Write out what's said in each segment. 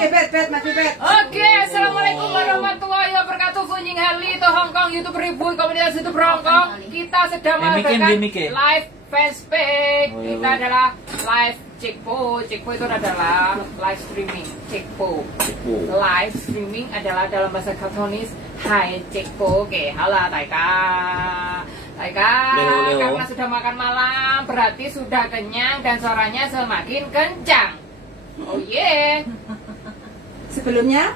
Oke, bet, maju bet. Oke, assalamualaikum warahmatullahi wabarakatuh. Kunying Hali itu Hongkong, YouTube Ribu, komunitas YouTube Hongkong. Kita sedang mengadakan live fanspage. Kita adalah live Cikpo. Cikpo itu adalah live streaming. Cikpo. Live streaming adalah dalam bahasa Kantonis Hai Cikpo. Oke, halo Taika. Taika, karena sudah makan malam, berarti sudah kenyang dan suaranya semakin kencang. Oh yeah. Sebelumnya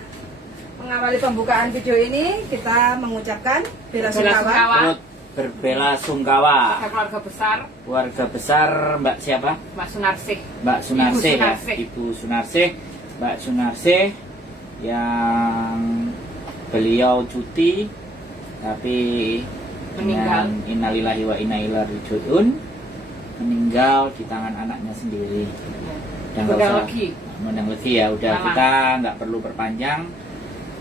mengawali pembukaan video ini kita mengucapkan bela sungkawa. Berbela sungkawa. Keluarga besar. Keluarga besar Mbak siapa? Mbak Sunarsih. Mbak Sunarsih ya. Sunarsih. Ibu Sunarsih. Mbak Sunarsih yang beliau cuti tapi Meninggal. Innalillahi wa inna ilaihi raji'un. Meninggal di tangan anaknya sendiri. Dan menang lagi ya udah Malang. Kita nggak perlu perpanjang.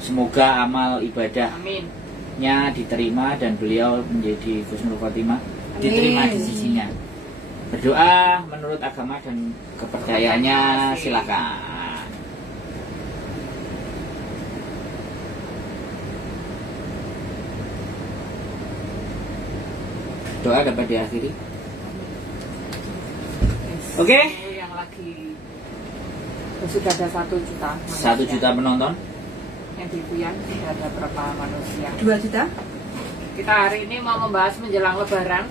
Semoga amal ibadahnya Amin. diterima dan beliau menjadi husnul khotimah, diterima di sisinya. Berdoa menurut agama dan kepercayaannya silakan. Doa dapat diakhiri. Oke. Yang lagi sudah ada 1 juta. 1 juta penonton. Yang di Puyan sudah ada berapa manusia? 2 juta. Kita hari ini mau membahas menjelang Lebaran.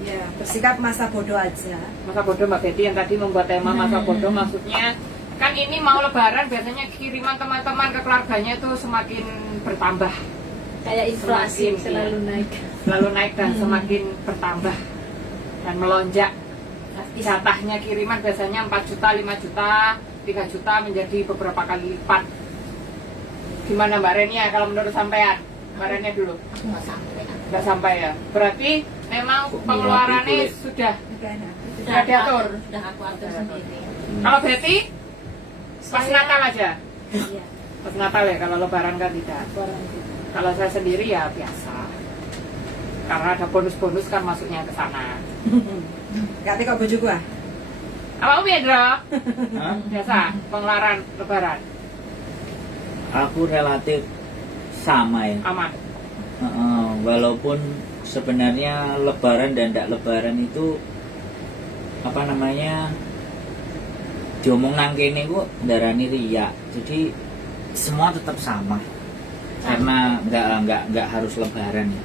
Ya, bersikap masa bodoh aja. Masa bodoh Mbak Betty yang tadi membuat tema masa bodoh, maksudnya kan ini mau Lebaran biasanya kiriman teman-teman ke keluarganya itu semakin bertambah. Kayak inflasi selalu naik. Selalu naik dan semakin bertambah dan melonjak. Jatahnya kiriman biasanya 4 juta, 5 juta, 3 juta menjadi beberapa kali lipat. Gimana Mbak Renia kalau menurut sampean? Mbak Renia dulu. Aku nggak sampai. Nggak sampai ya. Berarti memang pengeluarannya sudah diatur. Sudah aku atur sendiri. Kalau Betty pas Saya- Natal aja. Iya. Pas Natal ya, kalau Lebaran kan tidak. Kalau saya sendiri ya biasa. Karena ada bonus-bonus kan masuknya ke sana. Gak teko bojo gua. Apa Umi Edro? Hah? Biasa pengeluaran Lebaran Aku relatif sama ya. aman. Walaupun sebenarnya Lebaran dan tidak Lebaran itu apa namanya diomong nang kene ku ndarani riya. Jadi semua tetap sama. Karena nggak harus Lebaran ya.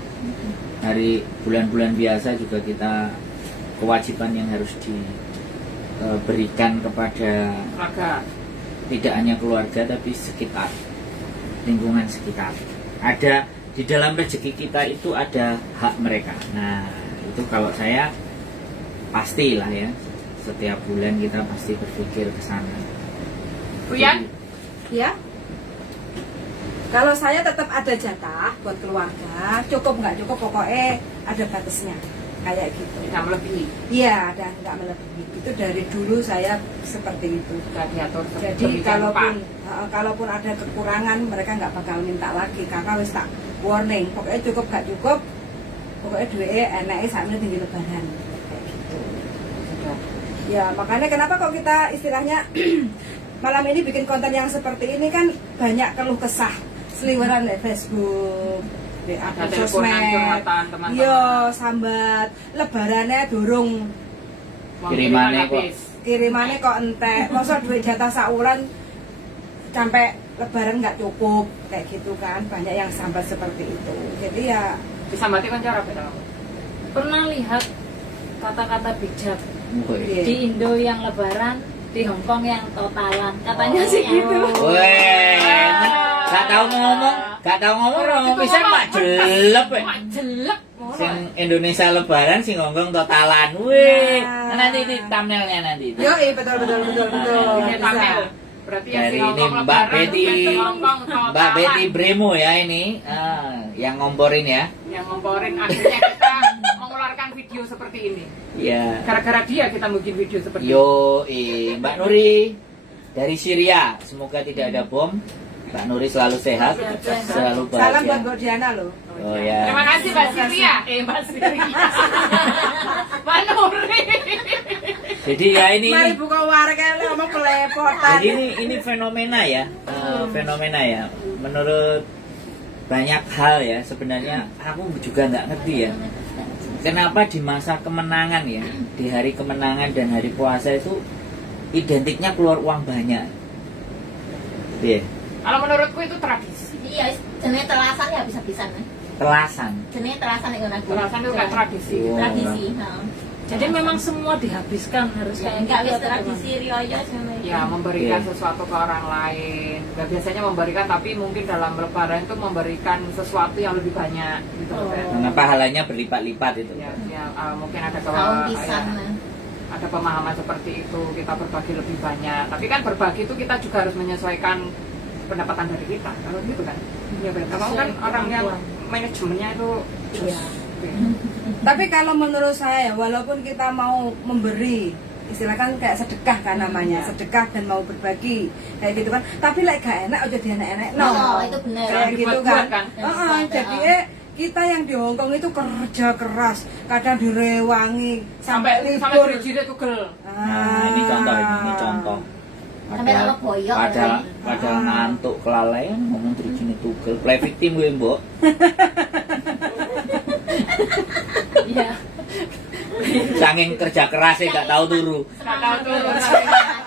Hari bulan-bulan biasa juga kita kewajiban yang harus diberikan kepada Keluarga. tidak hanya keluarga tapi sekitar, lingkungan sekitar. Ada di dalam rezeki kita itu ada hak mereka. Nah itu kalau saya pastilah ya, setiap bulan kita pasti berpikir ke sana. Puyan? Ya. Kalau saya tetap ada jatah buat keluarga, cukup nggak cukup pokoknya ada batasnya. Kayak gitu. Tidak melebihi. Iya, dan nggak melebihi. Itu dari dulu saya seperti itu. Sudah diatur. Jadi sedemikian rupa. kalaupun ada kekurangan mereka nggak bakal minta lagi karena wis tak warning. Pokoknya cukup nggak cukup, pokoknya duitnya enaknya sampai tinggi Lebaran. Kayak gitu. Sudah. Ya makanya kenapa kok kita istilahnya malam ini bikin konten yang seperti ini kan banyak keluh kesah seliweran di Facebook, di Ada sosmed, teleponan, curhatan teman-teman. iya sambat, lebarannya durung, Uang Kirimannya kiriman kok. habis. kirimannya kok entek, masa duit jatah saulan sampai lebaran nggak cukup, kayak gitu kan, banyak yang sambat seperti itu. Jadi ya Disambati kan cara beda. Pernah lihat kata-kata bijak iya. di Indo yang Lebaran, di Hongkong yang totalan. Katanya sih gitu. Weh, gak tahu ngomong bisa mak jelep. Mak jelek. Sing Indonesia Lebaran, sing Hongkong totalan. Weh, Nah. nanti di thumbnailnya nanti. Yo, betul. Ini Bisa. Tamil. Berarti yang Dari di ini Hongkong Mbak Lebaran, Betty, yang di Hongkong Mbak totalan. Betty Bremo ya ini, yang ngomporin ya. Yang ngomporin akhirnya kita mengeluarkan video seperti ini. Ya. Gara-gara dia kita bikin video seperti ini. Yo, Mbak Nuri dari Syria, semoga tidak ada bom. Mbak Nuri selalu sehat, selalu Salam buat bahagia. Mbak Diana loh. Oh ya. Terima kasih Mbak Siria. Mbak Siria. Mbak Nuri. Jadi ya ini Mari buka warung kan ngomong belepotan. jadi ini fenomena ya. Fenomena ya. Menurut banyak hal ya sebenarnya aku juga nggak ngerti ya. Kenapa di masa kemenangan ya, di hari kemenangan dan hari puasa itu identiknya keluar uang banyak. Iya. Kalau menurutku itu tradisi. Iya, jenis telasan ya habis-habisan. Telasan. Jenis telasan itu aku. Telasan itu kayak tradisi. Oh. Tradisi, heeh. Jadi memang semua dihabiskan harus kayak Enggak gitu wis atau tradisi riyo sebenarnya. Ya, memberikan Iya. sesuatu ke orang lain. Nah, biasanya memberikan, tapi mungkin dalam lebaran itu memberikan sesuatu yang lebih banyak gitu loh, Ben. Karena pahalanya berlipat-lipat itu. Ya, mungkin ada Tahun pisan. ada pemahaman seperti itu, kita berbagi lebih banyak. Tapi kan berbagi itu kita juga harus menyesuaikan pendapatan dari kita. Kalau gitu kan. Iya, Ben. Kalau kan orang yang manajemennya itu Iya. Tapi kalau menurut saya, walaupun kita mau memberi, istilahkan kayak sedekah kan namanya, sedekah dan mau berbagi kayak gitu kan. Tapi like gak enak, aja dia enak. Oh, itu benar. Kayak Jangan gitu dibuat-buat kan. kan. Jadi kita yang di Hongkong itu kerja keras, kadang direwangi sampai libur. rigidnya tugel. Nah, ini contoh. Sampai kalau boyok. Padahal ngantuk kelalaian ngomong terjun tugel. Play victim gue, Mbok. Iya. Saking kerja keras gak tahu turu. Gak tahu tuh.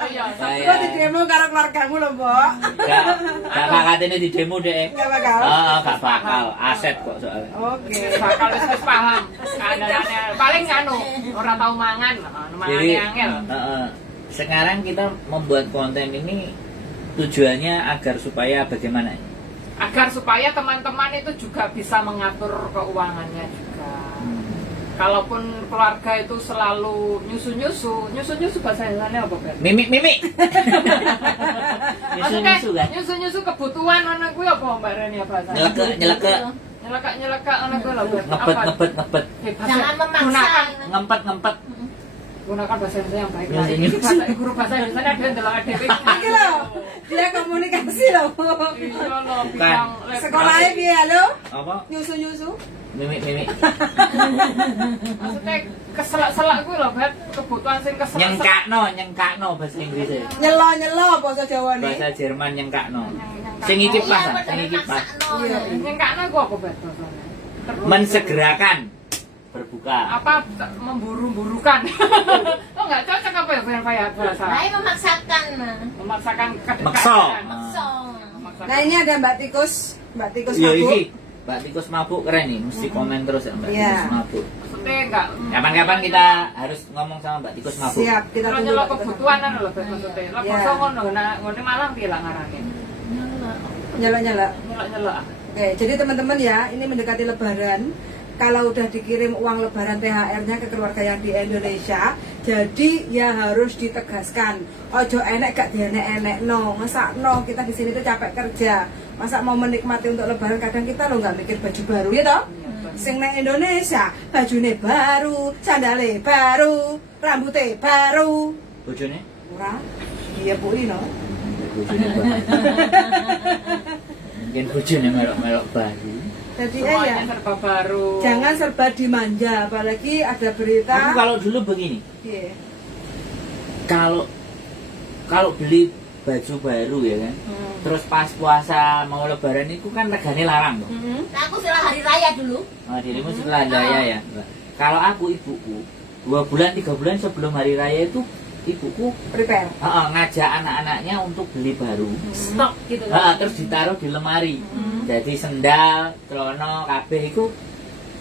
Iya. Gua di demo karo keluargamu loh, Mbok. Gak kakatnya di demo deh. Enggak bakal. Gak bakal. Aset kok soalnya. Oke. Bakal wis paham. Keadaannya paling anu ora tau mangan, Jadi angel. sekarang kita membuat konten ini tujuannya agar supaya bagaimana? Agar supaya teman-teman itu juga bisa mengatur keuangannya juga. Kalaupun keluarga itu selalu nyusu bahasa Indonesia apa, Ben? Mimik. Maksudnya Nyusu kan? nyusu kebutuhan anak gue apa Mbak Reni bahasa? Nyeleka anak gue lah, Ben. Ngebet. Jangan memaksa. Ngempet. Gunakan bahasa Indonesia yang baik. Nyusu. Ini bahasa guru bahasa Indonesia ada yang delok adewe. Iki loh, dia komunikasi loh. Iya loh, bilang Sekolahnya piye halo? Apa? Nyusu. Mimik. maksudnya keselak-selak gue loh, Bet. Kebutuhan sing keselak. Nyengkakno bahasa Inggrisnya. Nyelo bahasa Jawa nih. Bahasa Jerman nyengkakno. Sing iki pas, sing iki pas. Nyengkakno gue apa, Bet? bahasanya? Terus Mensegerakan berbuka. apa memburu-burukan. Oh nggak cocok apa ya bahasa Nah, memaksakan. memaksakan Makso. Nah ini ada Mbak Tikus Iya mabuk. iki. Mbak Tikus mabuk keren nih, mesti komen terus ya Mbak Iya. Tikus mabuk. maksudnya nggak Kapan-kapan kita harus ngomong sama Mbak Tikus mabuk. Siap, kita kalau tunggu nyelok Mbak Tikus kebutuhan mabuk. kan loh, Bet, maksudnya lah Iya. bosok ngono ngone malang piye lah ngarane Nyala. nyelok Oke, jadi teman-teman ya, ini mendekati Lebaran. Kalau udah dikirim uang Lebaran THR-nya ke keluarga yang di Indonesia, jadi ya harus ditegaskan. Ojo enek gak dienek-enek no, masa no kita di sini tuh capek kerja, masa mau menikmati untuk Lebaran kadang kita lo nggak mikir baju baru ya toh? Sing nang Indonesia bajune baru, sandale baru, rambutnya baru. Bojone? Ora, iya puri no. Bojone baru. Mungkin bojone melok-melok baru. Jadi semuanya ya, serba baru. jangan serba dimanja, apalagi ada Aku berita. kalau dulu begini, Iya. kalau beli baju baru ya kan, terus pas puasa mau Lebaran itu kan regane larang tuh. Nah, aku setelah hari raya dulu. Nah, dirimu setelah hari raya ya. Kalau aku ibuku 2 bulan 3 bulan sebelum hari raya itu ibuku Prepare. ngajak anak-anaknya untuk beli baru. Stok gitu kan. Terus ditaruh di lemari. Jadi sendal, celana, kabeh itu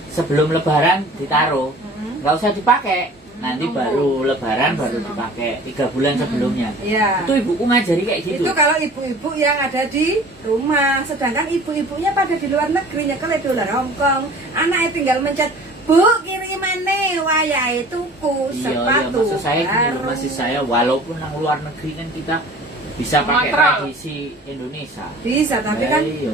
sebelum Lebaran ditaruh. Nggak usah dipakai. Nanti baru Lebaran baru dipakai 3 bulan sebelumnya. Iya. Itu ibuku ngajari kayak gitu. Itu kalau ibu-ibu yang ada di rumah, sedangkan ibu-ibunya pada di luar negeri nyekel dolar Hongkong. Anaknya tinggal mencet, "Bu, kirimannya wayahe tuku Iya, sepatu." maksud saya gini loh, baru." maksud saya walaupun nang luar negeri kan kita bisa pakai Sumatera. tradisi Indonesia. Bisa, tapi kan Iya.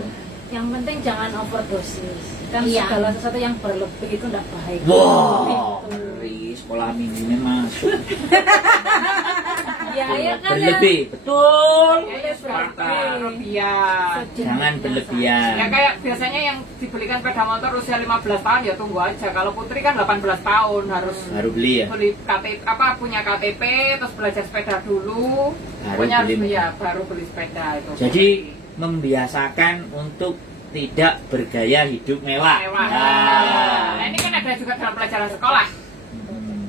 Yang penting jangan overdosis. Kan Iya. segala sesuatu yang berlebih itu tidak baik. Wow, Gitu. ngeri sekolah minggunya masuk. Ya kan ya. Berlebih, betul. Ya, Sepakat. berlebihan. Jangan berlebihan. Ya kayak biasanya yang dibelikan sepeda motor usia 15 tahun ya tunggu aja. Kalau Putri kan 18 tahun harus Baru beli ya. beli KTP punya KTP terus belajar sepeda dulu. Baru Pokoknya harus beli. ya baru beli sepeda itu. Jadi membiasakan untuk tidak bergaya hidup mewah. Mewah. Nah. Nah, ini kan ada juga dalam pelajaran sekolah.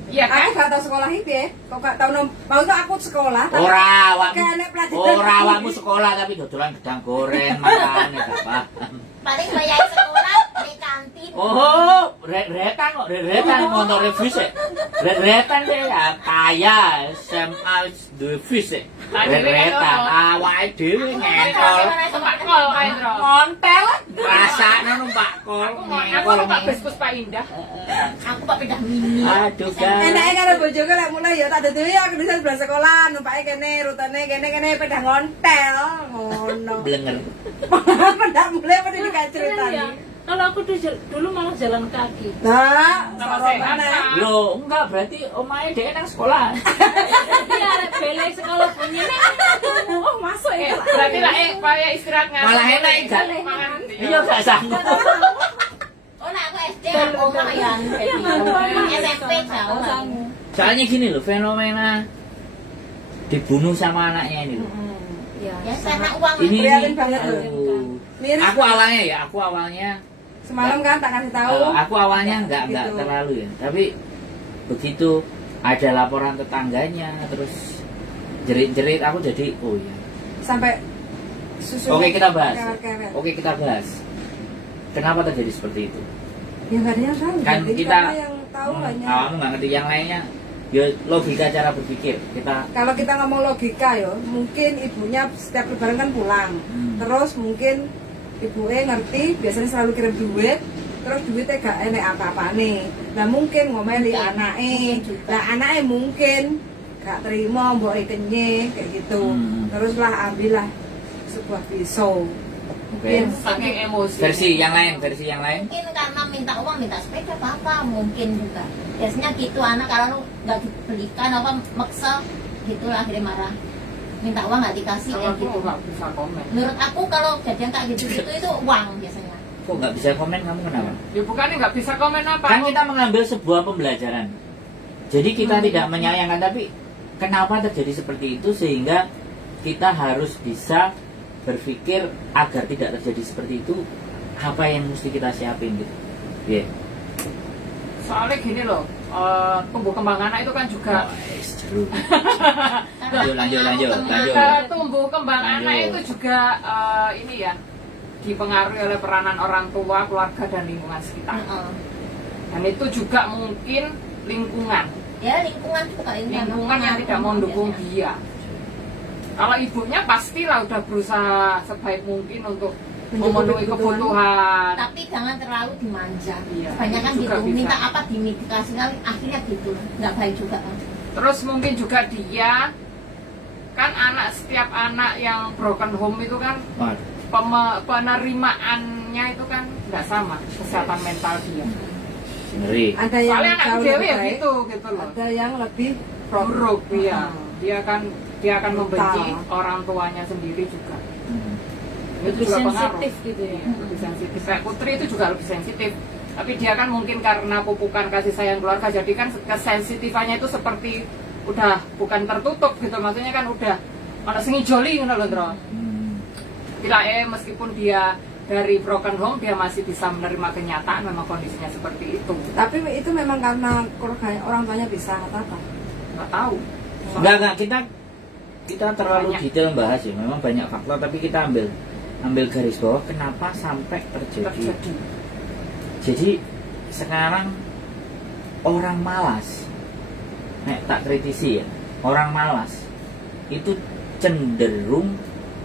Iya Aku kan? gak tahu sekolah itu ya. Kok gak tahu mau itu aku sekolah. tapi Ora awakmu. kayak anak pelajaran. Ora awakmu sekolah tapi dodolan gedang goreng makane gak paham. Paling bayar sekolah di kantin. Oh, retan kok, retan motor reviews ya. Retan deh ya, kaya SMA duwe vis ya. Retan awake dhewe ngentol. Numpak kol kae, Bro. Montel rasane numpak kol. Aku numpak bis Puspa Indah. Aku pak pindah mini. Aduh kan. Enaknya karo bojoku lek mulai ya tak dadi ya aku bisa sebelah sekolah, numpake kene, rutene kene pedah ngontel ngono. Blenger. Ndak mulai pada Iya, ceritanya. kalau aku dulu malah jalan kaki. Nah, Sama sorotan sehat, ae. Kak. Loh, enggak berarti omahe dhek nang sekolah. Jadi arek belek sekolah bunyi oh masuk ya. Berarti lah kayak istirahat ngantuk. Malah enak, gak? Mangan. Iya gak sanggup. Oh nah aku SD aku omah yang SMP jauh. Soalnya gini loh, fenomena dibunuh sama anaknya ini loh. Ya. Ya karena uang Ini Prihatin banget loh. aduh. Miris. Aku awalnya Semalam kan tak kasih tahu. aku awalnya enggak Gitu. terlalu ya. Tapi begitu ada laporan tetangganya terus jerit-jerit aku jadi oh ya. Sampai susu. Oke, kita bahas. Keret-keret. Oke, kita bahas. Kenapa terjadi seperti itu? Ya nggak ada yang tahu. Kan jadi kita Bapak yang tahu hanya. kamu nggak ngerti yang lainnya. Ya logika cara berpikir kita Kalau kita ngomong logika yo, mungkin ibunya setiap lebaran kan pulang. Terus mungkin ibunya ngerti biasanya selalu kirim duit. Terus duitnya gak enek apa-apa nih. Nah mungkin ngomeli anaknya. Nah anaknya mungkin gak terima mbok kenye kayak gitu. Terus lah ambillah sebuah pisau. Mungkin Saking emosi. versi yang lain. mungkin karena minta uang minta sepeda apa mungkin juga. Biasanya gitu anak kalau nggak dibelikan apa maksa gitu lah akhirnya marah. Minta uang nggak dikasih Kalau kayak aku gitu. nggak bisa komen. Menurut aku kalau kejadian kayak gitu itu uang biasanya. Kok nggak bisa komen kamu kenapa? Ya bukannya nggak bisa komen apa. Kan kita mengambil sebuah pembelajaran. Jadi kita tidak menyayangkan, tapi kenapa terjadi seperti itu sehingga kita harus bisa berpikir agar tidak terjadi seperti itu. Apa yang mesti kita siapin gitu? Ya. Soalnya gini loh, tumbuh kembang anak itu kan juga Seru. Lanjut. tumbuh kembang Lanjut. anak itu juga ini ya dipengaruhi oleh peranan orang tua, keluarga dan lingkungan sekitar. Dan itu juga mungkin lingkungan Ya lingkungan juga lingkungan yang tidak mau mendukung dia. Kalau ibunya pastilah udah berusaha sebaik mungkin untuk memenuhi kebutuhan. Tapi jangan terlalu dimanja. Iya, Kebanyakan itu juga gitu, bisa. minta apa dikasih kali akhirnya gitu, nggak baik juga kan. Terus mungkin juga dia kan setiap anak yang broken home itu kan penerimaannya itu kan nggak sama kesehatan mental dia. Ngeri. ada yang Soalnya anak jauh dewe lebih ya baik, gitu loh. ada yang lebih Buruk dia. Dia akan membenci Brutal. orang tuanya sendiri juga. Itu Lebih juga pengaruh. sensitif gitu ya. Lebih sensitif. Kayak Putri itu juga lebih sensitif. Tapi dia kan mungkin karena pupukan kasih sayang keluarga, jadi kan kesensitifannya itu seperti udah bukan tertutup gitu. Maksudnya kan udah mana sengijoli gitu loh, Bro. Bila meskipun dia dari broken home, dia masih bisa menerima kenyataan memang kondisinya seperti itu. tapi itu memang karena keluarga orang tuanya bisa atau apa? Nggak tahu. Enggak, kita terlalu Banyak. detail bahas ya. Memang banyak faktor, tapi kita ambil garis bawah kenapa sampai terjadi. Jadi sekarang orang malas, tak kritisi ya, orang malas itu cenderung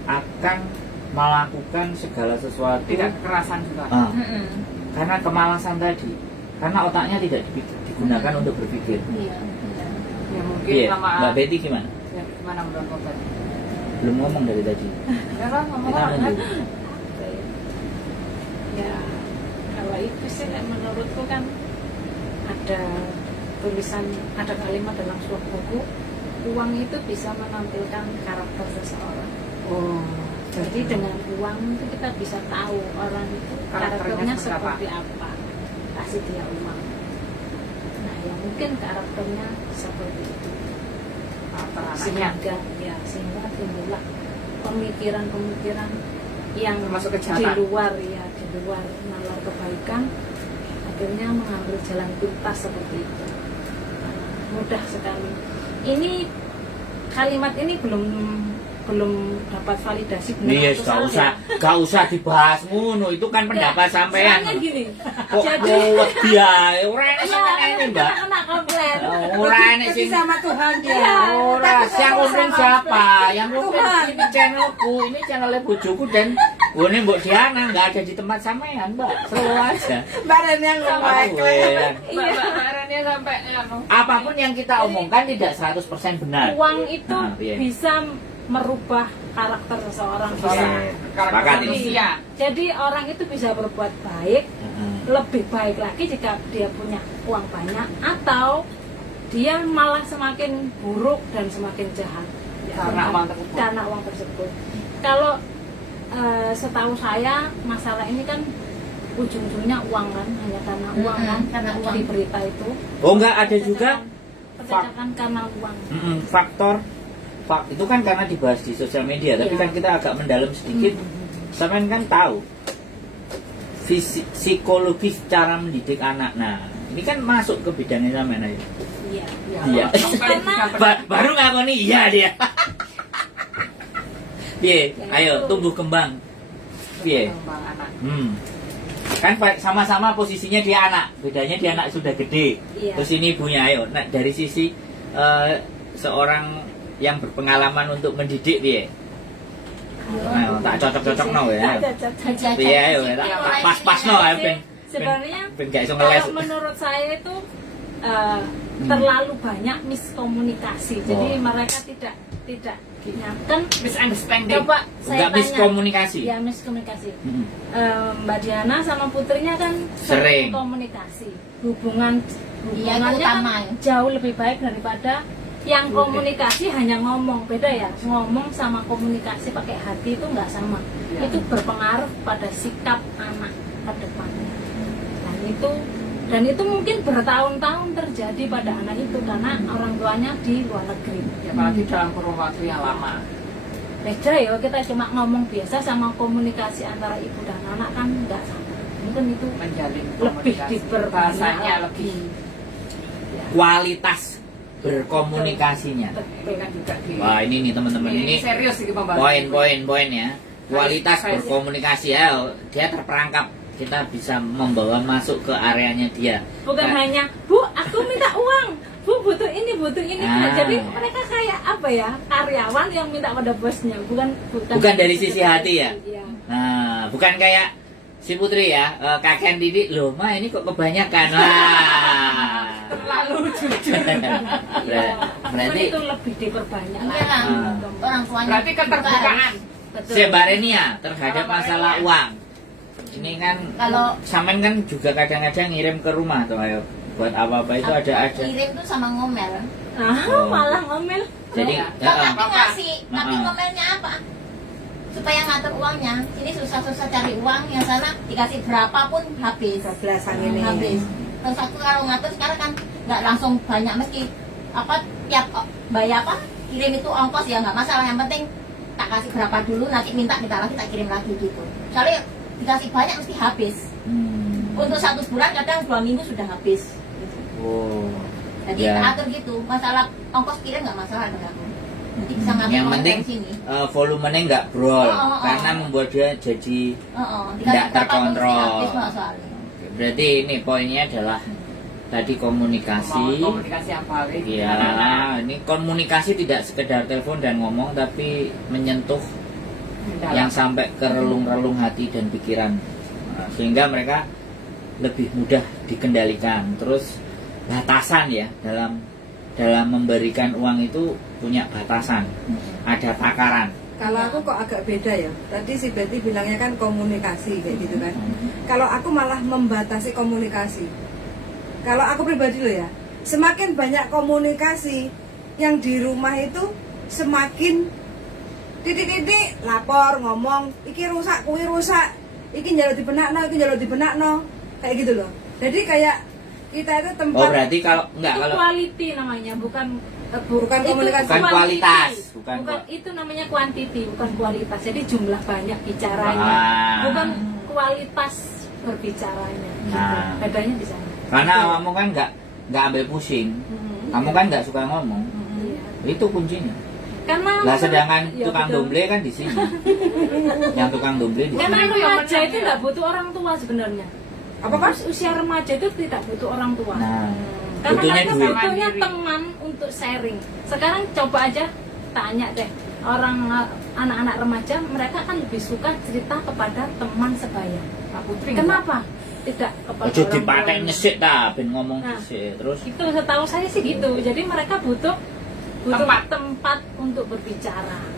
akan melakukan segala sesuatu Tidak kekerasan juga. karena kemalasan tadi, karena otaknya tidak digunakan untuk berpikir. Iya. Ya mungkin Iya, sama Mbak Betty gimana? ya, gimana menurut Bapak? Belum ngomong dari tadi. Ya kan ngomong Kita apa? lanjut. Ya kalau itu sih menurutku kan ada tulisan, ada kalimat dalam sebuah buku uang itu bisa menampilkan karakter seseorang. Oh, Jadi dengan uang itu kita bisa tahu orang itu karakternya seperti apa. Kasih dia uang. Nah, ya mungkin karakternya seperti itu. Sehingga timbullah pemikiran-pemikiran yang Termasuk di kejahatan. luar nalar kebaikan, akhirnya mengambil jalan pintas seperti itu. Mudah sekali. Ini kalimat ini belum dapat validasi benar Iya, atau salah. gak usah dibahas ngono, itu kan pendapat sampean. Soalnya gini. Kok Jadi kuat dia, ora enak ya, ini, Mbak. kena komplain. Ora enak tapi sing sama Tuhan dia. Iya. ora, yang ngomong siapa? Yang ngomong Tuhan. ini channelku, ini channelnya bojoku dan ini Mbak Diana nggak ada di tempat sampean, Mbak. Selalu aja. Mbak Ren yang ngomong. Mbak Rania sampai Apapun yang kita omongkan tidak 100% benar. Uang itu Ah, iya. bisa merubah karakter seseorang. Sepakat ini. manusia. Jadi orang itu bisa berbuat baik, Heeh. lebih baik lagi jika dia punya uang banyak, atau dia malah semakin buruk dan semakin jahat Karena uang tersebut. Karena uang tersebut. Kalau setahu saya masalah ini kan ujung-ujungnya uang kan, hanya karena uang kan, karena uang. di berita itu. Oh, enggak ada juga Percakapan karena uang. faktor itu kan karena dibahas di sosial media, tapi Iya. kan kita agak mendalam sedikit. Sampean kan tahu psikologis cara mendidik anak. Nah, ini kan masuk ke bidangnya sampean aja. Iya. Iya. Karena Baru ngakoni iya dia. Piye? Ya, Ayo itu. tumbuh kembang. Piye? Kembang anak. Kan sama-sama posisinya dia anak, bedanya dia anak sudah gede. Iya. Terus ini ibunya, ayo. Nah, dari sisi seorang yang berpengalaman untuk mendidik dia. Nah, tak cocok-cocok no ya. Iya, ayo, tak pas-pas no ya, ben. Sebenarnya Gak iso ngeles. kalau menurut saya itu terlalu banyak miskomunikasi. Jadi Oh. mereka tidak kan Misunderstanding. coba saya Enggak tanya. miskomunikasi. Ya, miskomunikasi. Mm-mm. Mbak Diana sama putrinya kan Sering. komunikasi. Iya, itu Hubungannya utama. kan jauh lebih baik daripada yang komunikasi hanya ngomong. Beda ya, ngomong sama komunikasi pakai hati itu nggak sama. Ya. Itu berpengaruh pada sikap anak ke depannya. Dan itu mungkin bertahun-tahun terjadi pada anak itu karena orang tuanya di luar negeri. Ya, apalagi dalam kurun waktu yang lama. Beda ya, kita cuma ngomong biasa sama komunikasi antara ibu dan anak kan nggak sama. Mungkin itu Menjalin lebih komunikasi. diperbanyak Bahasanya lebih. Kualitas berkomunikasinya. Betul. Kan juga di. Wah, ini nih teman-teman, ini serius ini pembahasan. poin ya. Kualitas berkomunikasi ya, dia terperangkap. Kita bisa membawa masuk ke areanya dia. Bukan Nah, hanya, Bu, aku minta uang, Bu butuh ini. Ah. Jadi mereka kayak apa ya, karyawan yang minta pada bosnya, bukan dari sisi hati ya? Iya. Nah, bukan kayak si Putri ya, kakek didik loh, Ma ini kok kebanyakan. Wah. Terlalu jujur. Berarti itu lebih diperbanyak Iya lah, Ah. orang tuanya. Berarti keterbukaan. Betul. sebarenia terhadap masalah uang. Ini kan Kalau Samen kan juga kadang-kadang ngirim ke rumah tuh, ayo buat apa-apa itu ada. kirim tuh sama ngomel. Oh. Malah ngomel. Jadi Ya. Tapi ngasih, tapi Heeh. ngomelnya apa? Supaya ngatur uangnya. Sini susah-susah cari uang, yang sana dikasih berapapun habis. Kebelasan ini. Habis. Terus aku kalau ngatur sekarang kan nggak langsung banyak, meski apa tiap bayar apa kirim itu ongkos ya nggak masalah, yang penting tak kasih berapa dulu, nanti minta lagi tak kirim lagi gitu. Soalnya dikasih banyak mesti habis. Untuk 1 bulan kadang 2 minggu sudah habis. Oh. Jadi Ya. tak atur gitu. Masalah ongkos kirim nggak masalah dengan aku. Nanti bisa ngatur Yang uang penting dari sini. volumenya nggak brol Oh. karena membuat dia jadi Dikasih Nggak berapa pun mesti terkontrol. habis nggak soalnya. berarti ini poinnya adalah tadi komunikasi. Komunikasi yang baik. Ya, ini komunikasi tidak sekedar telepon dan ngomong, tapi menyentuh yang sampai ke relung-relung hati dan pikiran. Nah, sehingga mereka lebih mudah dikendalikan. Terus batasan ya dalam memberikan uang itu punya batasan, ada takaran. Kalau aku kok agak beda ya. Tadi si Betty bilangnya kan komunikasi kayak gitu kan. Kalau aku malah membatasi komunikasi. Kalau aku pribadi loh ya, semakin banyak komunikasi yang di rumah itu semakin titik-titik lapor ngomong iki rusak kuwi rusak iki njaluk dibenakno kayak gitu loh. Jadi kayak kita itu tempat. Oh berarti kalau enggak Itu kalau quality namanya, bukan Bukan itu komunikasi. Bukan quantity. kualitas, bukan Itu namanya quantity, bukan kualitas. Jadi jumlah banyak bicaranya, Ah. bukan kualitas berbicaranya. Gitu. Ah. Bedanya di sana. karena kamu kan nggak ambil pusing. Kamu kan nggak suka ngomong. Iya. Itu kuncinya. Karena Lah sedangkan ya, tukang betul. domble kan di sini. Yang tukang domble di Karena sini. remaja itu nggak butuh orang tua sebenarnya. Apa Pak? Usia remaja itu tidak butuh orang tua. Nah, Karena butuhnya mereka duit. butuhnya Mandiri. teman untuk sharing. Sekarang coba aja tanya deh orang anak-anak remaja, mereka kan lebih suka cerita kepada teman sebaya. Pak Putri Kenapa? Tidak kepada Ojo orang dipatek tuanya. nesik ta ben ngomong Nah. dhisik. Terus Itu setahu saya sih gitu. Jadi mereka butuh tempat untuk berbicara.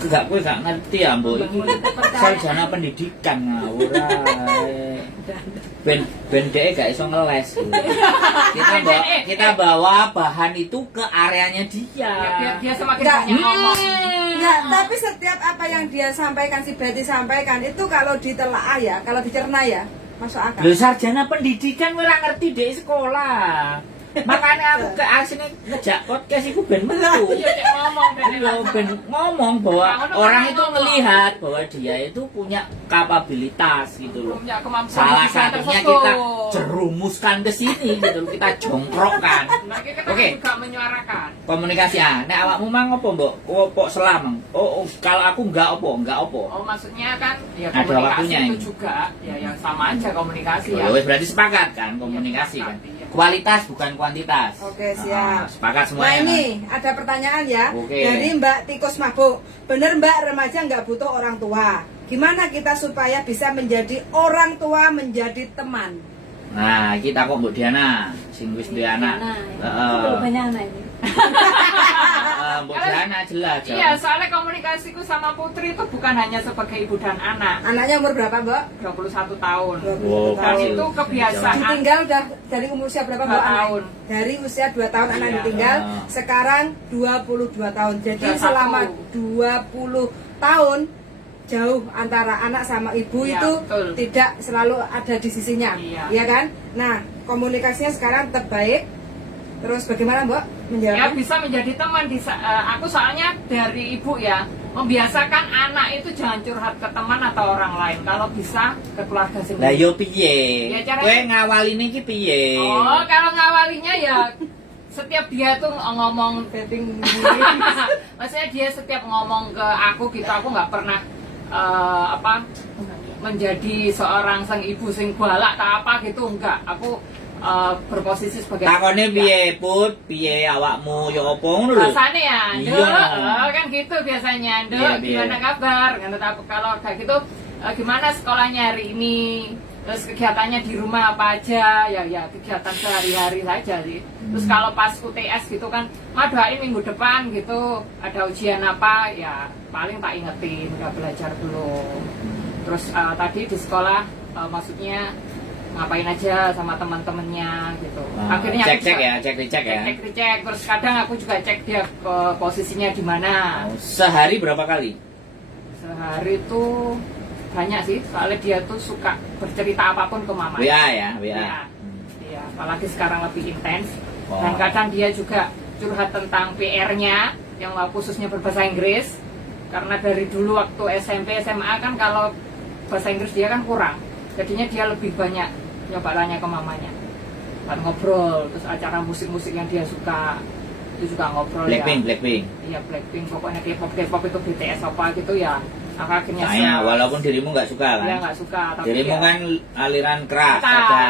gak kowe gak ngerti ya mbok iki Membangun kepercayaan. sarjana pendidikan ngawur ae. Ben dhek gak iso ngeles. Kita bawa bahan itu ke areanya dia. Ya, biar dia semakin Nggak. banyak ngomong. Ya, tapi setiap apa yang dia sampaikan, si Betty sampaikan itu kalau ditelaah ya, kalau dicerna ya, masuk akal. Lho sarjana pendidikan kowe ora ngerti dhek sekolah. Makanya aku ke asine ngejak podcast iku ben metu. Iya, Cek, ngomong dan Iya, ben ngomong bahwa Nah, orang kan itu ngomong. melihat bahwa dia itu punya kapabilitas gitu loh. punya kemampuan Salah bisa satunya tersentuh. kita jerumuskan ke sini gitu loh, kita jongkrokkan. Nah, kita Oke. juga menyuarakan. Komunikasi nek awakmu mang opo, Mbok? Opo selam? Oh, kalau aku enggak opo. Oh, maksudnya kan ya Ada komunikasi waktunya itu ini. juga ya yang sama aja komunikasi Ya ya. wes berarti sepakat kan komunikasi kan. Iya. Kualitas bukan kuantitas. Oke, siap. Sepakat Nah semuanya. ini ada pertanyaan ya Oke. dari Mbak Tikus Mabuk. Bener Mbak, remaja nggak butuh orang tua. Gimana kita supaya bisa menjadi orang tua, menjadi teman? Nah, kita kok Mbok Diana, sing wis duwe anak. Heeh. Belum banyak anak ini. Mbok Diana jelas. Iya, soalnya komunikasiku sama Putri itu bukan hanya sebagai ibu dan anak. Anaknya umur berapa Mbak? 21 tahun. 21 Wow, Dan tahun. itu kebiasaan. Ditinggal udah dari umur usia berapa Mbak? 2 anak? tahun. Dari usia 2 tahun anak Iya. ditinggal, Ah. sekarang 22 tahun. Jadi 21. selama 20 tahun jauh antara anak sama ibu Iya, itu betul. tidak selalu ada di sisinya. Iya. Iya kan? Nah, komunikasinya sekarang terbaik. Terus bagaimana Mbak Ya menjawab? bisa menjadi teman aku soalnya dari ibu ya membiasakan anak itu jangan curhat ke teman atau orang lain. Kalau bisa ke keluarga Lah sendiri. yo piye? Ya, caranya- Kowe ngawaline iki piye? Oh, kalau ngawalinya ya setiap dia tuh ngomong dating maksudnya dia setiap ngomong ke aku gitu aku nggak pernah menjadi seorang sang ibu sing galak tak apa gitu enggak. Aku berposisi sebagai Takone piye, Put? Piye awakmu yo opo ngono lho? Rasanya ya, Iya. Nduk, kan gitu biasanya, Nduk, Iya, iya. gimana kabar? Kan tetap kalau kayak gitu, gimana sekolahnya hari ini? Terus kegiatannya di rumah apa aja? Ya kegiatan sehari-hari saja sih. Terus kalau pas UTS gitu kan, doain minggu depan gitu, ada ujian apa? Ya paling tak ingetin, udah belajar belum. Terus tadi di sekolah, maksudnya ngapain aja sama teman-temannya gitu. Akhirnya aku cek-cek juga- ya, cek-cek ya. cek. Terus kadang aku juga cek dia ke posisinya di mana. Oh, sehari berapa kali? Sehari itu banyak sih, soalnya dia tuh suka bercerita apapun ke mama. WA ya, WA. Iya. Iya, apalagi sekarang lebih intens. Oh. Dan kadang dia juga curhat tentang PR-nya yang khususnya berbahasa Inggris. Karena dari dulu waktu SMP, SMA kan kalau bahasa Inggris dia kan kurang. Jadinya dia lebih banyak nyoba tanya ke mamanya. Dan ngobrol, terus acara musik-musik yang dia suka itu juga ngobrol Blackpink, ya. Blackpink. Iya, Blackpink, pokoknya K-pop itu BTS apa gitu ya. Aku akhirnya Nah, walaupun dirimu nggak suka kan? dia nggak suka, tapi Dirimu ya, kan aliran keras, Keras. ada.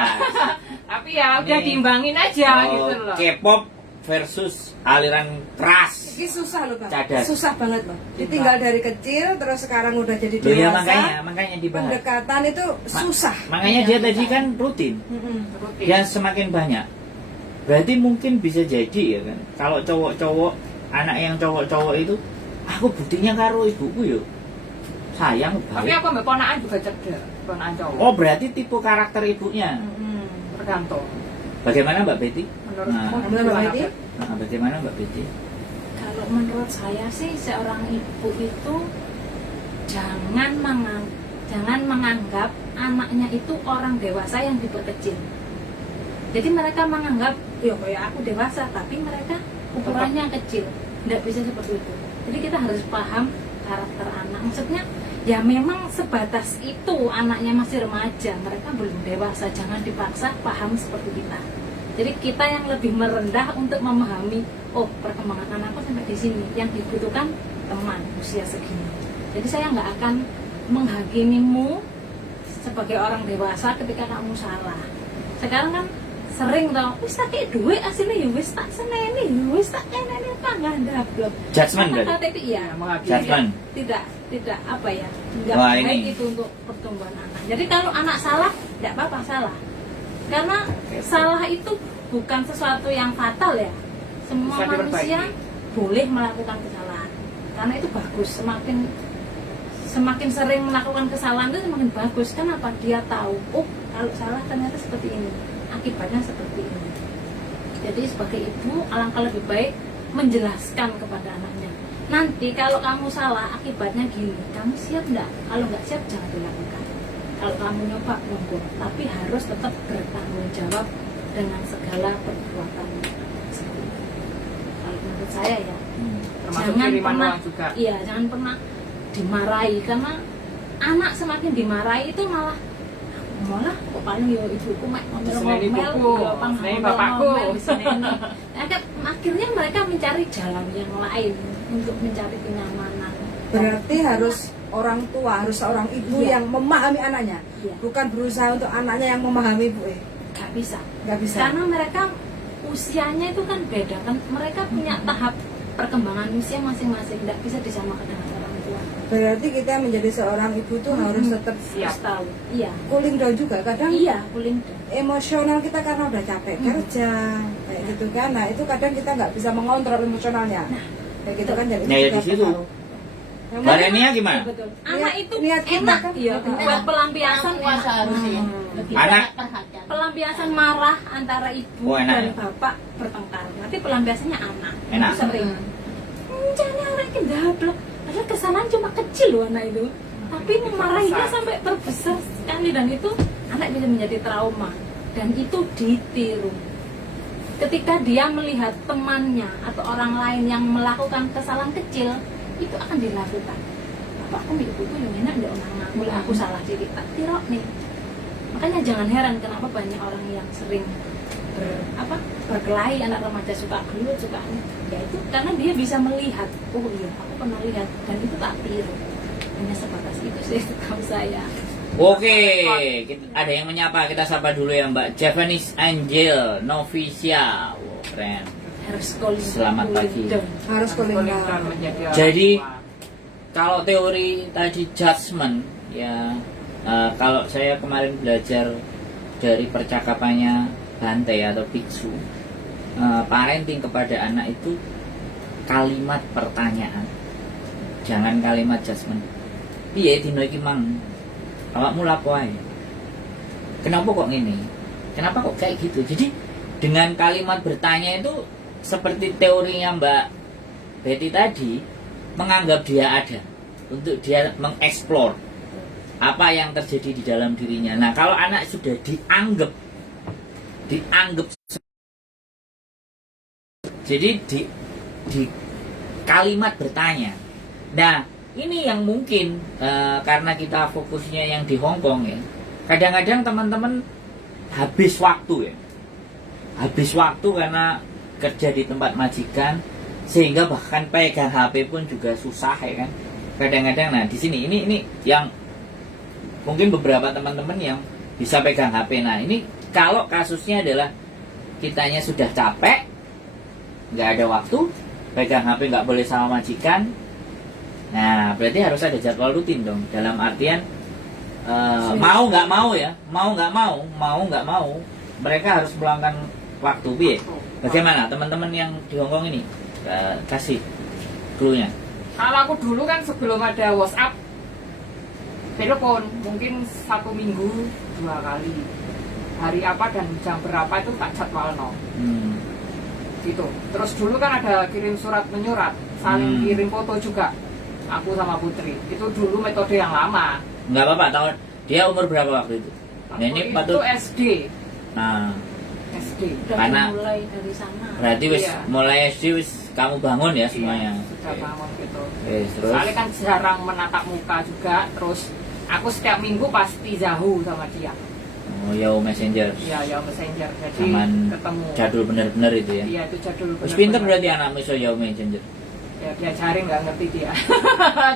tapi ya udah Ini- diimbangin aja gitu loh. K-pop versus aliran keras. Ini susah loh Bang. Cadas. Susah banget loh. Ditinggal dari kecil terus sekarang udah jadi Loh ya dewasa. makanya dibahas. Pendekatan itu susah. Makanya dia tadi kan rutin. Mm-mm. Rutin. Dia semakin banyak. Berarti mungkin bisa jadi ya kan. Kalau cowok-cowok, anak yang cowok-cowok itu, aku buktinya karo ibuku yo. Sayang Tapi baik. aku ambil ponaan juga cerdas, ponaan cowok. Oh berarti tipe karakter ibunya. Tergantung. Bagaimana Mbak Betty? Menurutku Nah. Menurut Mbak gimana, Betty? Bet? Nah, bagaimana Mbak Betty? Kalau menurut saya sih seorang ibu itu jangan menganggap anaknya itu orang dewasa yang diperkecil. Jadi mereka menganggap ya kayak aku dewasa, tapi mereka ukurannya kecil. Tidak bisa seperti itu. Jadi kita harus paham karakter anak. Maksudnya ya memang sebatas itu, anaknya masih remaja, mereka belum dewasa. Jangan dipaksa paham seperti kita. Jadi kita yang lebih merendah untuk memahami, oh perkembangan anakku sampai di sini, yang dibutuhkan teman usia segini. Jadi saya nggak akan menghakimimu sebagai orang dewasa ketika kamu salah. Sekarang kan sering tau, wis tak kayak duit aslinya ya wis tak seneni, wis tak keneni apa nggak ada blok. Judgment kan? Kata itu iya, Judgment. tidak apa ya, nggak Wah, baik ini. itu untuk pertumbuhan anak. Jadi kalau anak salah, tidak apa-apa salah. Karena salah itu bukan sesuatu yang fatal ya. Semua Bisa diperbaiki. manusia boleh melakukan kesalahan. Karena itu bagus. Semakin sering melakukan kesalahan itu semakin bagus. Kenapa? Dia tahu, oh kalau salah ternyata seperti ini, akibatnya seperti ini. Jadi sebagai ibu alangkah lebih baik menjelaskan kepada anaknya. Nanti kalau kamu salah akibatnya gini, kamu siap enggak? Kalau nggak siap jangan dilakukan. Kalau kamu nyoba monggo, tapi harus tetap bertanggung jawab dengan segala perbuatanmu. Kalau menurut saya ya, Termasuk jangan kiriman pernah, uang juga. iya jangan pernah dimarahi, karena anak semakin dimarahi itu malah kok paling yo ibuku mek Diseneni ngomel-ngomel, ibuku, yo pang diseneni bapakku. ngomel-ngomel, diseneni. Akhirnya mereka mencari jalan yang lain untuk mencari kenyamanan. Berarti harus orang tua, harus seorang ibu Iya. yang memahami anaknya, Iya. bukan berusaha untuk anaknya yang memahami ibu. Gak bisa. Nggak bisa. Karena mereka usianya itu kan beda kan, mereka punya tahap perkembangan usia masing-masing, tidak bisa disamakan dengan orang tua. Berarti kita menjadi seorang ibu tuh harus tetap Siap. Harus tahu. Iya. cooling down juga. Kadang Iya, cooling down. emosional kita karena udah capek kerja kayak gitu kan. Nah itu kadang kita nggak bisa mengontrol emosionalnya. Kayak gitu kan jadi Nah, ya juga di situ. pengaruh. Yang Mbak mana- Renia gimana? Betul. Anak itu niat kita enak kan. iya, Enak. buat pelampiasan Orang tua enak. seharusnya lebih Anak. banyak perhatian. Pelampiasan marah antara ibu Oh, enak dan ya? bapak bertengkar. Nanti pelampiasannya anak. Enak. Itu sering. Jangan orang kedablok. Padahal kesalahan cuma kecil loh anak itu. Tapi memarahinya sampai terbesar sekali, dan itu anak bisa menjadi trauma, dan itu ditiru. Ketika dia melihat temannya atau orang lain yang melakukan kesalahan kecil, itu akan dilakukan. Bapakku ibuku yang enak ndak orang ngaku lah aku salah jadi tak tirok nih. Makanya jangan heran kenapa banyak orang yang sering berkelahi, anak remaja suka gelut, suka ini. Ya itu karena dia bisa melihat, oh iya aku pernah lihat, dan itu tak tiru. Hanya sebatas itu sih tahu saya. Oke, ada yang menyapa, kita sapa dulu ya Mbak Japanese Angel Novisia. Wow, keren. Harus cooling. Selamat pagi. down. harus cooling Cooling down. down menjadi orang Jadi tua. kalau teori tadi judgment ya, kalau saya kemarin belajar dari percakapannya Bante atau Biksu, parenting kepada anak itu kalimat pertanyaan, jangan kalimat judgment. Piye dino iki mang? Awakmu lapo ae? Kenapa kok gini? Kenapa kok kayak gitu? Jadi dengan kalimat bertanya itu seperti teorinya Mbak Betty tadi, menganggap dia ada, untuk dia mengeksplor apa yang terjadi di dalam dirinya. Nah, kalau anak sudah dianggap jadi di kalimat bertanya. Nah, ini yang mungkin karena kita fokusnya yang di Hong Kong ya. Kadang-kadang teman-teman habis waktu ya. Habis waktu karena kerja di tempat majikan, sehingga bahkan pegang HP pun juga susah ya kan. Kadang-kadang nah di sini ini yang mungkin beberapa teman-teman yang bisa pegang HP. Nah, ini kalau kasusnya adalah kitanya sudah capek, nggak ada waktu, pegang HP nggak boleh sama majikan. Nah, berarti harus ada jadwal rutin dong. Dalam artian mau nggak mau ya, mau nggak mau, mereka harus meluangkan waktu. Bi, bagaimana teman-teman yang di Hongkong ini? Kasih clue-nya. Kalau aku dulu kan sebelum ada WhatsApp, telepon mungkin 1 minggu 2 kali. Hari apa dan jam berapa itu tak jadwal no. gitu. Terus dulu kan ada kirim surat menyurat, saling kirim foto juga. Aku sama Putri. Itu dulu metode yang lama. Nggak apa-apa, tahun dia umur berapa waktu itu? Nah, ini Aku patut. itu SD. Nah, SD. Udah Karena- mulai dari sana. berarti wis Iya. mulai SD wis kamu bangun ya semuanya. Iya, sudah bangun gitu. Terus. Soalnya kan jarang menatap muka juga. Terus aku setiap minggu pasti Yahoo sama dia. Oh, Yahoo Messenger. Iya, Yahoo Messenger. Jadi Zaman ketemu. jadul bener-bener itu ya. Iya, itu jadul. Terus bener-bener. pinter berarti anakmu iso Yahoo Messenger. Ya diajarin nggak ngerti dia.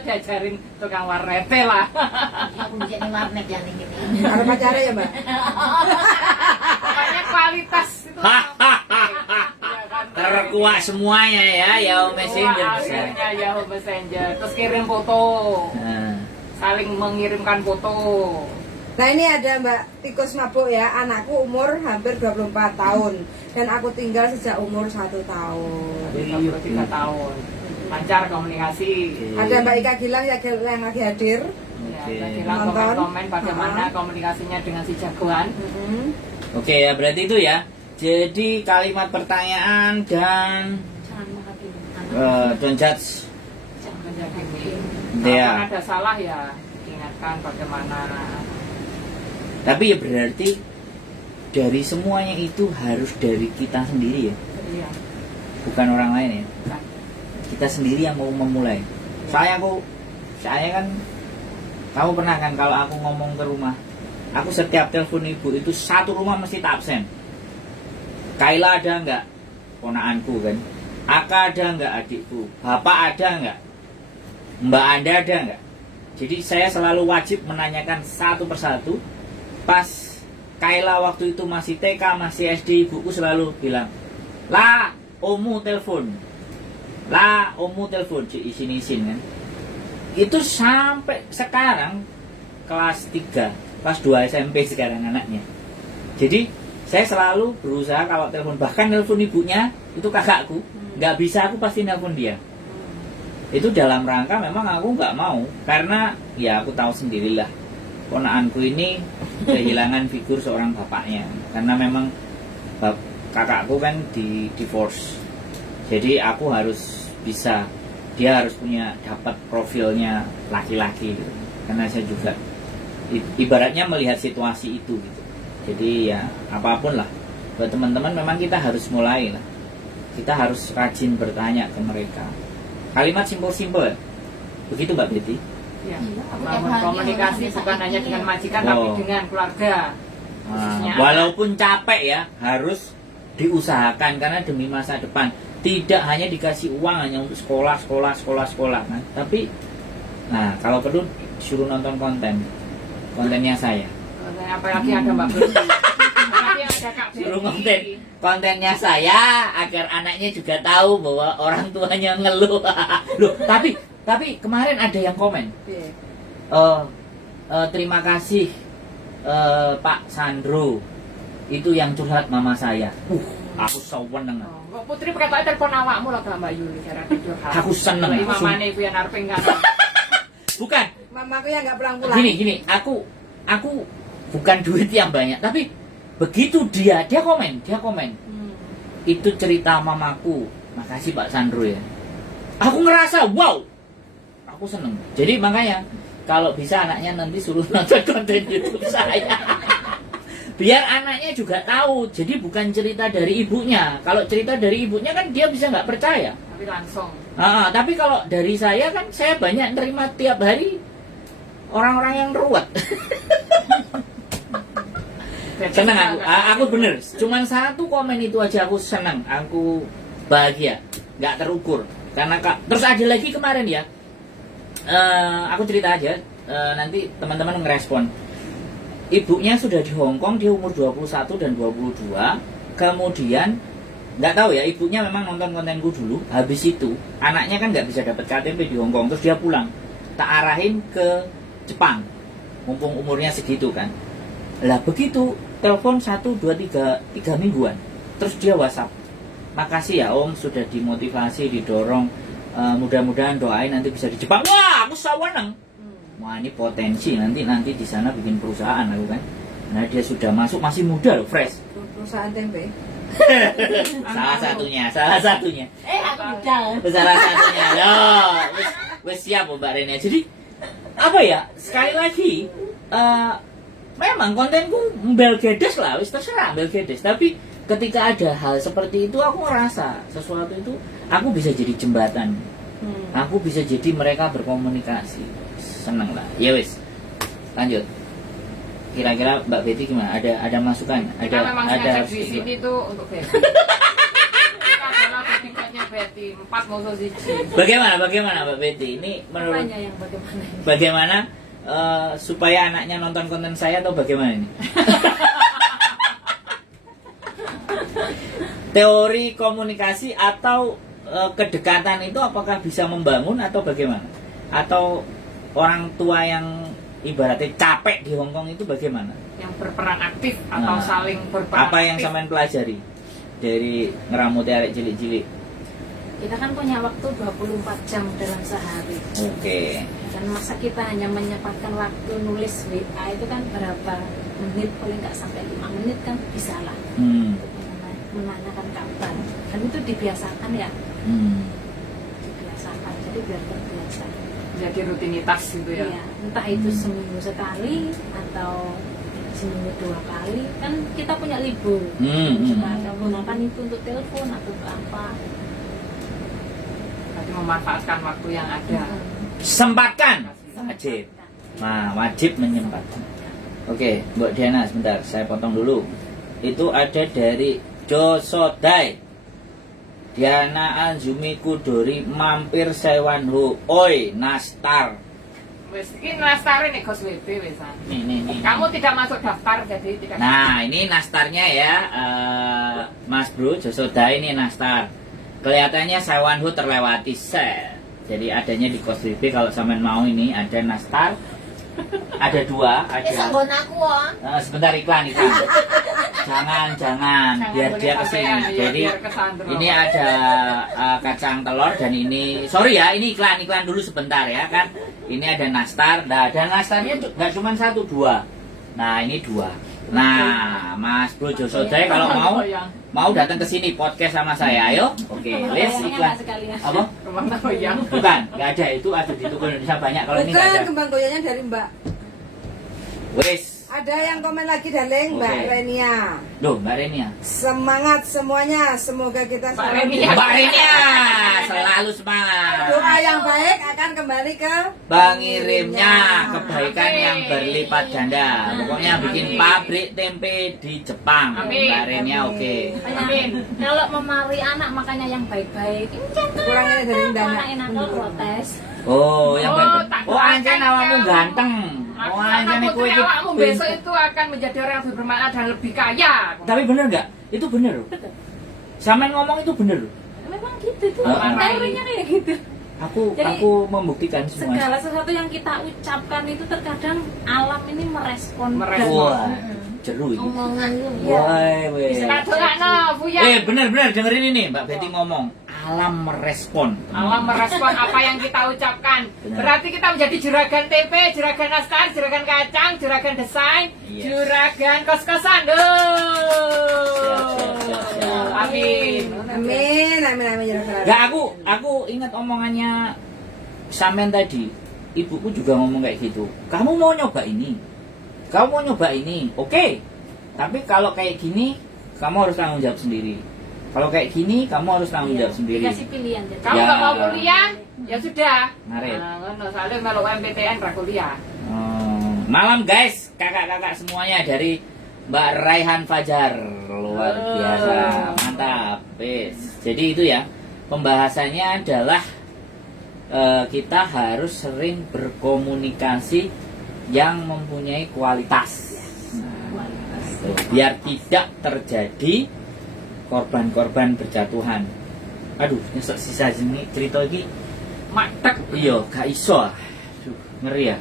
Diajarin tukang warnete lah. Aku bisa nih warnet yang tinggi. Ada pacarnya ya mbak? Pokoknya kualitas itu. Iya kan? Terkuat semuanya ya Yahoo Messenger. Wah, akhirnya Yahoo Messenger. Terus kirim foto. Nah, Saling mengirimkan foto. Nah ini ada Mbak Tikus Mabuk ya, anakku umur hampir 24 tahun dan aku tinggal sejak umur 1 tahun. 23 tahun. Lancar komunikasi. Ada Mbak Ika Gilang yang lagi hadir. Ya, Oke. saya bilang Nonton. komen-komen bagaimana komunikasinya dengan si jagoan. Mm-mm. Oke ya, berarti itu ya. Jadi kalimat pertanyaan dan Jangan menghakimi anak. don't judge. Jangan Menjadi menghakimi. Iya. kalau ada salah ya ingatkan bagaimana. Tapi ya berarti dari semuanya itu harus dari kita sendiri ya, Iya. bukan orang lain ya. Kan. Kita sendiri yang mau memulai. Saya kan, kamu pernah kan kalau aku ngomong ke rumah, aku setiap telepon ibu itu satu rumah mesti tak absen. Kaila ada nggak? Ponaanku kan. Aka ada nggak adikku? Bapak ada nggak? Mbak Anda ada nggak? Jadi saya selalu wajib menanyakan satu persatu. Pas Kaila waktu itu masih TK, masih SD, ibuku selalu bilang, "La, omu telepon. La, omu telepon." Isin-isin kan. Itu sampai sekarang kelas 3, kelas 2 SMP sekarang anaknya. Jadi saya selalu berusaha kalau telepon, bahkan telepon ibunya itu kakakku, nggak bisa aku pasti telepon dia. Itu dalam rangka memang aku nggak mau, karena ya aku tahu sendirilah ponakanku ini kehilangan figur seorang bapaknya, karena memang kakakku kan di divorce. Jadi aku harus bisa, dia harus punya dapat profilnya laki-laki gitu. Karena saya juga ibaratnya melihat situasi itu gitu. Jadi ya apapun lah, buat teman-teman memang kita harus mulai lah. Kita harus rajin bertanya ke mereka. Kalimat simpel-simpel. Begitu Mbak Betty? Ya, Iya, aku membangun tiap hari komunikasi orang bukan desa hanya ini. dengan majikan Oh. tapi dengan keluarga. Khususnya Walaupun capek ya, harus diusahakan karena demi masa depan. Tidak hanya dikasih uang hanya untuk sekolah kan. Tapi nah, kalau perlu disuruh nonton kontennya saya. apalagi ada Mbak Betty. Apalagi ada Kak Suruh Betty. kontennya saya agar anaknya juga tahu bahwa orang tuanya ngeluh. Loh, tapi kemarin ada yang komen. Iya. Terima kasih Pak Sandro, itu yang curhat mama saya. Aku seneng. Oh, Putri perkataan telepon awakmu lah Mbak Yuli cara tidur. Aku seneng. Lagi mamane ibu yang arep enggak. Bukan. Mamaku yang nggak pulang-pulang. Gini, aku bukan duit yang banyak, tapi begitu dia komen. Itu cerita mamaku. Makasih Pak Sandro ya. Aku ngerasa wow. Aku seneng. Jadi makanya kalau bisa anaknya nanti suruh nonton konten YouTube saya. Biar anaknya juga tahu. Jadi bukan cerita dari ibunya. Kalau cerita dari ibunya kan dia bisa nggak percaya. Tapi langsung. Tapi kalau dari saya kan saya banyak nerima tiap hari orang-orang yang ruwet. Seneng aku bener. Cuman satu komen itu aja aku seneng, aku bahagia, nggak terukur. Karena terus ada lagi kemarin ya, aku cerita aja, nanti teman-teman ngerespon. Ibunya sudah di Hong Kong, dia umur 21 dan 22. Kemudian nggak tahu ya, ibunya memang nonton kontenku dulu. Habis itu anaknya kan nggak bisa dapat KTP di Hong Kong, terus dia pulang. Tak arahin ke Jepang, mumpung umurnya segitu kan. Lah begitu telepon 1, 2, 3 mingguan, terus dia WhatsApp, makasih ya Om sudah dimotivasi, didorong, mudah-mudahan doain nanti bisa di Jepang. Wah, aku saweneng. Wah, ini potensi nanti di sana bikin perusahaan aku kan. Nah dia sudah masuk, masih muda loh, fresh. Perusahaan tempe. Salah satunya. Aku budal. Salah satunya. Loh, wis siap Mbak Renia. Jadi apa ya? Sekali lagi memang kontenku mbel gedes lah, wis terserah mbel gedes. Tapi ketika ada hal seperti itu aku ngerasa sesuatu itu aku bisa jadi jembatan. Aku bisa jadi mereka berkomunikasi. Seneng lah. Ya wis. Lanjut. Kira-kira Mbak Betty gimana? Ada masukan? Kita memang sengaja di sini tuh untuk Betty. Kita adalah tingkatnya Betty 4 musuh siji. Bagaimana Mbak Betty? Ini menurut Apanya yang bagaimana? bagaimana supaya anaknya nonton konten saya atau bagaimana ini? Teori komunikasi atau kedekatan itu apakah bisa membangun atau bagaimana? Atau orang tua yang ibaratnya capek di Hongkong itu bagaimana? Yang berperan aktif atau saling berperan Apa yang aktif. sampean pelajari dari ngeramuti arek cilik-cilik? Kita kan punya waktu 24 jam dalam sehari. Oke. Dan masa kita hanya menyempatkan waktu nulis WA itu kan berapa menit, paling nggak sampai 5 menit kan bisa lah untuk menanyakan kabar. Dan itu dibiasakan ya, dibiasakan. Jadi biar terbiasa. Jadi rutinitas gitu ya. Iya, entah itu seminggu sekali atau seminggu 2 kali. Kan kita punya libur. Coba ada gunakan itu untuk telepon atau untuk apa. Berarti memanfaatkan waktu yang ada. Sempatkan. Wajib. Nah, wajib menyempatkan. Oke, Mbak Diana sebentar, saya potong dulu. Itu ada dari Josodai. Diana Anzumi Kudori mampir Sewanho. Oi, nastar. Wes iki nastar nek Gus WB wesan. Nih. Kamu tidak masuk daftar jadi tidak. Nah, ini nastarnya ya, Mas Bro Josodai ini nastar. Kelihatannya Sewanho terlewati sel. Jadi adanya di Kos WB kalau sampean mau ini ada nastar. Ada 2, ada. Sanggon aku Sebentar iklan. Jangan biar dia kesini. Jadi ini ada kacang telur dan ini sorry ya, ini iklan dulu sebentar ya kan. Ini ada nastar, nah dan nastarnya nggak cuma 1, 2. Nah ini 2. Nah Mas Bro Josodai kalau mau datang ke sini podcast sama saya, ayo. Oke, list iklan. Apa? Rumah goyang. Bukan, nggak ada, itu ada di toko Indonesia banyak. Kalau ini nggak Bukan ada. kembang goyangnya dari Mbak. Wes. Ada yang komen lagi dari Mbak Oke. Renia. Loh, Mbak Renia. Semangat semuanya, semoga kita Mbak selalu Renia. Mbak Renia selalu semangat. doa yang baik akan kembali ke Pengirimnya kebaikan yang berlipat ganda. Pokoknya bikin pabrik tempe di Jepang. Amin. Mbak Renia oke. Amin. Kalau memari anak makanya yang baik-baik. kurang ini dari Kalau Dana. anak enak protes. Oh, yang Oh, ganteng. tak Oh, anjen doakan awakmu kamu. ganteng. Oh, anjen Anak iku putri iki. awakmu besok itu akan menjadi orang yang lebih bermanfaat dan lebih kaya. Tapi bener nggak? Itu bener loh. Betul. Sampean ngomong itu bener loh. Memang gitu tuh. Ah. Teorinya kayak gitu. Aku membuktikan semua. Segala sesuatu yang kita ucapkan itu terkadang alam ini merespon. Wah, jeru ini. omongan lu Wah, weh. Kadang-kadang Buya. Bener dengerin ini Mbak Betty ngomong. Alam merespon. Allah merespon apa yang kita ucapkan. Benar. Berarti kita menjadi juragan tempe, juragan nastar, juragan kacang, juragan desain, Yes. juragan kos-kosan. Siap. Amin. Amin, ya Rabbal Enggak, aku ingat omongannya Samen tadi. Ibuku juga ngomong kayak gitu. Kamu mau nyoba ini? Kamu mau nyoba ini? Oke. Tapi kalau kayak gini, kamu harus tanggung jawab sendiri. Kalau kayak gini, kamu harus tanggung jawab sendiri. Dikasih pilihan jadi. Kamu Ya. nggak mau kuliah? Ya sudah. Ngarit. Nah, ngono soalnya melu MPTN ra kuliah. Malam guys, kakak-kakak semuanya dari Mbak Raihan Fajar. Luar biasa, mantap. Wes. Jadi itu ya, pembahasannya adalah kita harus sering berkomunikasi yang mempunyai kualitas. Nah, itu. Biar tidak terjadi korban-korban berjatuhan. Aduh, nyesek sisa ini cerita ini. Matek. Iya, gak iso. Aduh, ngeri ya.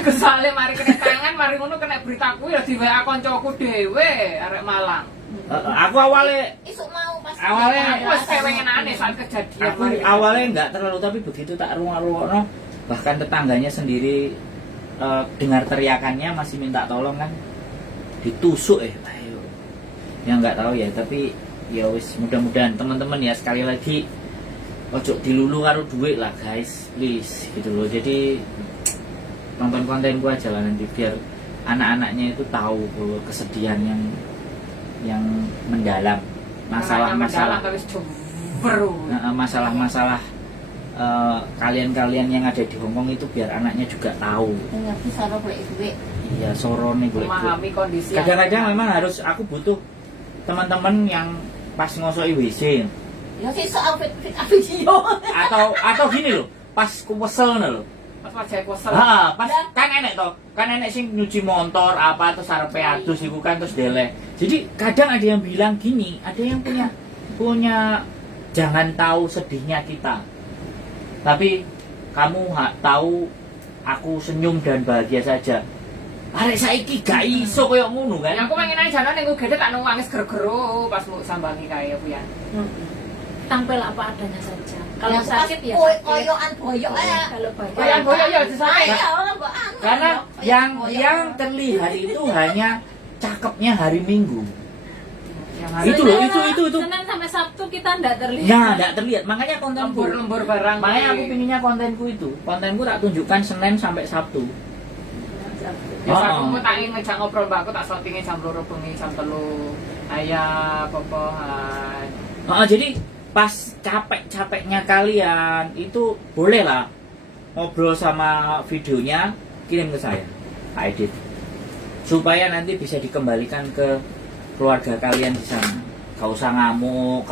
Aku soalnya mari kena tangan, mari ngono kena beritaku ya di WA koncoku dhewe arek Malang. Aku awalnya isuk mau pas Awalnya Aku wis kewengen aneh saat kejadian. aku mari. awalnya nggak terlalu, tapi begitu tak rungok-rungokno, bahkan tetangganya sendiri dengar teriakannya masih minta tolong kan, ditusuk ayo yang nggak tahu ya, tapi ya wis mudah-mudahan teman-teman ya, sekali lagi ojo dilulu karo duit lah guys, please gitu loh. Jadi nonton kontenku aja lah nanti, biar anak-anaknya itu tahu bahwa kesedihan yang mendalam, masalah-masalah masalah-masalah kalian-kalian yang ada di Hongkong itu, biar anaknya juga tahu. ngerti soro golek duit. Iya, sorone golek duit. Memahami kondisi. Kadang-kadang memang harus, aku butuh teman-teman yang pas ngosoki WC Ya sih soal fit video. atau gini loh, pas kuwesel loh. Pas wajah kuasel. Pas kan enek toh, kan enek sing nyuci motor apa terus arepe adus iku kan terus deleh. Jadi kadang ada yang bilang gini, ada yang punya jangan tahu sedihnya kita. Tapi kamu tahu aku senyum dan bahagia saja. Arek saiki gak iso koyo ngono kan. Ya aku pengen aja jalan ning gede tak nangis gero-gero pas mau sambangi kae aku ya. Tampil apa adanya saja. Kalau Ya, sakit ya pas sakit. koyokan boyok Kalau baik. Koyan boyo ya disate. Karena yang terlihat itu hanya cakepnya hari Minggu. Itu loh, itu. Senin sampai Sabtu kita enggak terlihat. Nah, enggak terlihat. Makanya kontenku. Lembur-lembur barang. Makanya aku pinginnya kontenku itu. Kontenku tak tunjukkan Senin sampai Sabtu. Biasa aku mau tak ngejak ngobrol mbakku tak shootingin jam 2 bengi jam 3. Ayah, popohan. Jadi pas capek-capeknya kalian itu boleh lah ngobrol sama videonya, kirim ke saya, Pak Edit, supaya nanti bisa dikembalikan ke keluarga kalian di sana. Gak usah ngamuk.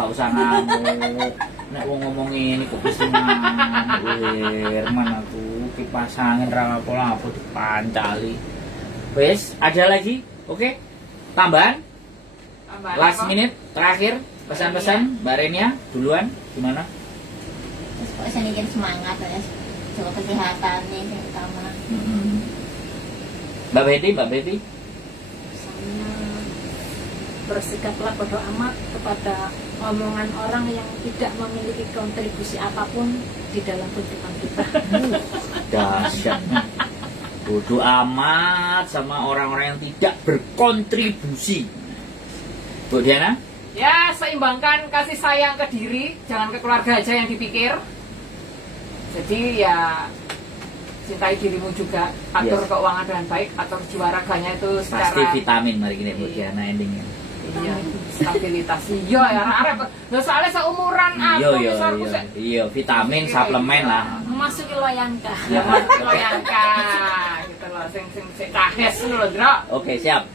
Nek wong ngomongin ini kok pisingan. Herman aku kipas angin ra apa-apa dipancali. Wes, ada lagi? Oke. Tambahan? Last minute terakhir, pesan-pesan Mbak Renia duluan gimana? Terus kok saya bikin semangat ya. Jaga kesehatan nih yang utama. Mbak Betty? Misalnya bersikaplah bodo amat kepada omongan orang yang tidak memiliki kontribusi apapun di dalam kehidupan kita. Dahsyat. Bodoh amat sama orang-orang yang tidak berkontribusi. Bu Diana? Ya, seimbangkan kasih sayang ke diri, jangan ke keluarga aja yang dipikir. Jadi ya cintai dirimu juga, atur Yes. keuangan dengan baik, atur jiwa raganya itu Pasti secara vitamin mari gini Bu Diana endingnya. iya, stabilitas. Iya ya, arep. Lah soalnya seumuran aku Iya, vitamin suplemen lah. Memasuki loyangka. Ya masuk loyangka gitu loh, sing cahes lho, Ndro. Oke, siap.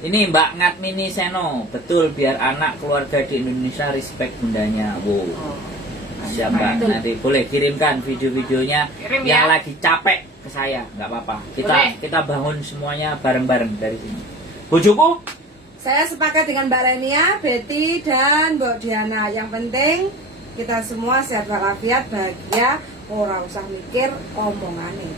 Ini Mbak Ngatmini Seno, betul biar anak keluarga di Indonesia respect bundanya. Wow. Siap Mbak, nanti boleh kirimkan video-videonya Kirim yang ya. lagi capek ke saya, nggak apa-apa. Boleh. Kita bangun semuanya bareng-bareng dari sini. Bojoku? Saya sepakat dengan Mbak Renia, Betty, dan Mbak Diana. Yang penting kita semua sehat walafiat, bahagia, ora usah mikir omongane.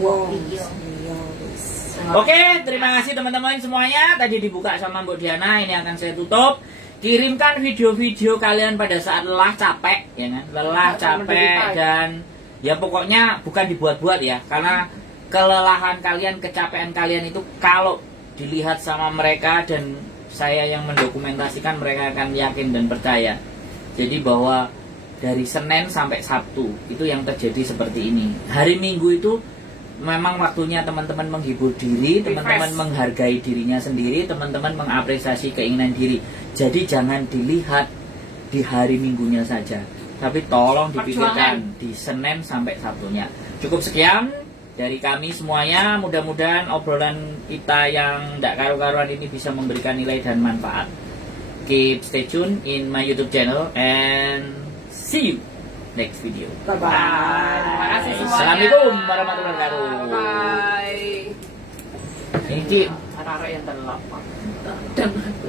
Wong. Iya. Iya, wis. Oke, terima kasih teman-teman semuanya. Tadi dibuka sama Mbak Diana, ini akan saya tutup. Kirimkan video-video kalian pada saat lelah, capek, ya kan? Lelah, capek, dan ya pokoknya bukan dibuat-buat ya. Karena kelelahan kalian, kecapean kalian itu kalau dilihat sama mereka dan saya yang mendokumentasikan, mereka akan yakin dan percaya. Jadi bahwa dari Senin sampai Sabtu itu yang terjadi seperti ini. Hari Minggu itu memang waktunya teman-teman menghibur diri, teman-teman menghargai dirinya sendiri, teman-teman mengapresiasi keinginan diri. Jadi jangan dilihat di hari Minggunya saja, tapi tolong dipikirkan di Senin sampai Sabtunya. Cukup sekian dari kami semuanya. Mudah-mudahan obrolan kita yang tidak karu-karuan ini bisa memberikan nilai dan manfaat. Keep stay tune in my YouTube channel and see you next video. Bye-bye. Terima kasih semuanya. Assalamualaikum warahmatullahi wabarakatuh. Bye. Ini Ci, Arek yang terlapak. Dan aku